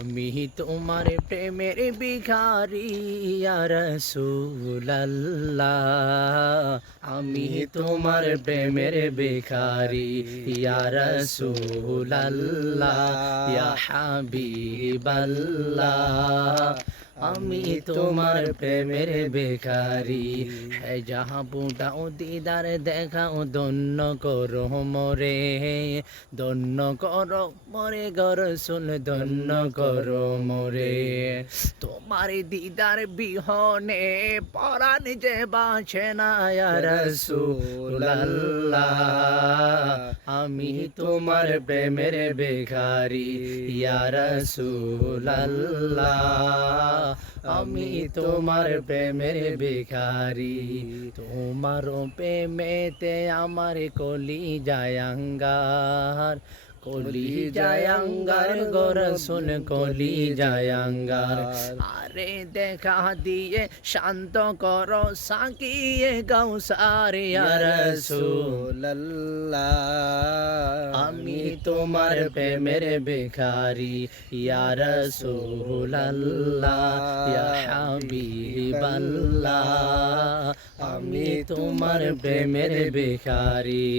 আমি তোমার প্রেমের ভিখারি ইয়া রাসূলুল্লাহ। আমি তোমার প্রেমের ভিখারি ইয়া রাসূলুল্লাহ ইয়া হাবিবাল্লাহ। আমি তোমার প্রেমের ভিখারি। হে যাহা বুটাও দিদার দেখাও ধন্য করো মোরে, ধন্য করো মোরে গো রাসূল, ধন্য করো মোরে। তোমার দিদার বিহনে পরাণ যে বাঁচে না ইয়া রাসূলুল্লাহ। আমি তোমার প্রেমের ভিখারি ইয়া রাসূলুল্লাহ। আমি তোমার প্রেমের ভিখারি। তোমার প্রেমেতে আমার কলি জায়াঙ্গার, কলি জায়াঙ্গার গো রাসূল, কলি জায়াঙ্গার। আরে দেখা দিয়ে শান্ত করো সাকিয়ে গাউসার ইয়া রাসূলুল্লাহ। আমি তোমার প্রেমের ভিখারি ইয়া রাসূলুল্লাহ ইয়া হাবিবাল্লাহ। আমি তোমার প্রেমের ভিখারি।